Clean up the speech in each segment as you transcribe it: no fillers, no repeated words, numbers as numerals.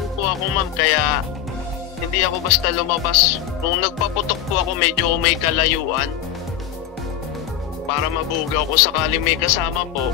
din po ako, ma'am, kaya hindi ako basta lumabas. Nung nagpaputok po ako, medyo may kalayuan para mabugaw ko sakali may kasama po.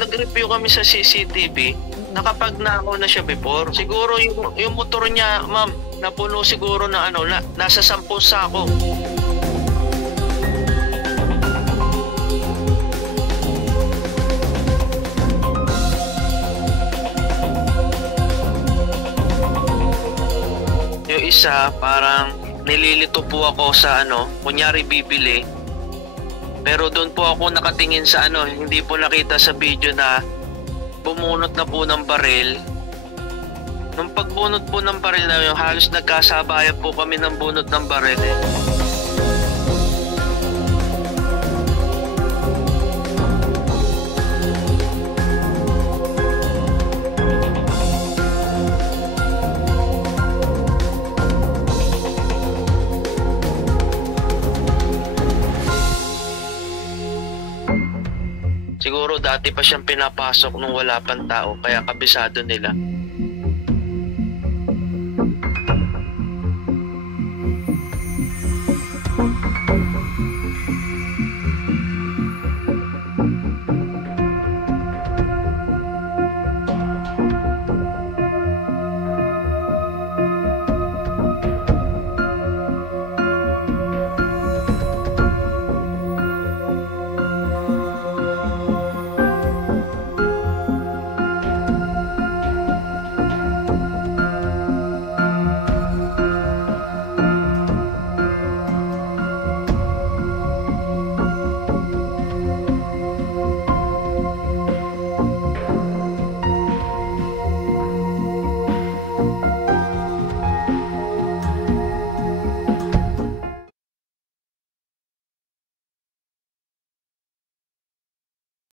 Nag-review kami sa CCTV, nakapagnakaw na siya before. Siguro yung motor niya, ma'am, napuno siguro na nasa 10 sako. Yung isa, parang nililito po ako sa kunyari bibili. Pero doon po ako nakatingin sa hindi po nakita sa video na bumunot na po ng baril. Nung pagbunot po ng baril na yun, halos nagkasabayan po kami ng bunot ng baril eh. Siguro dati pa siyang pinapasok nung wala pang tao, kaya kabisado nila.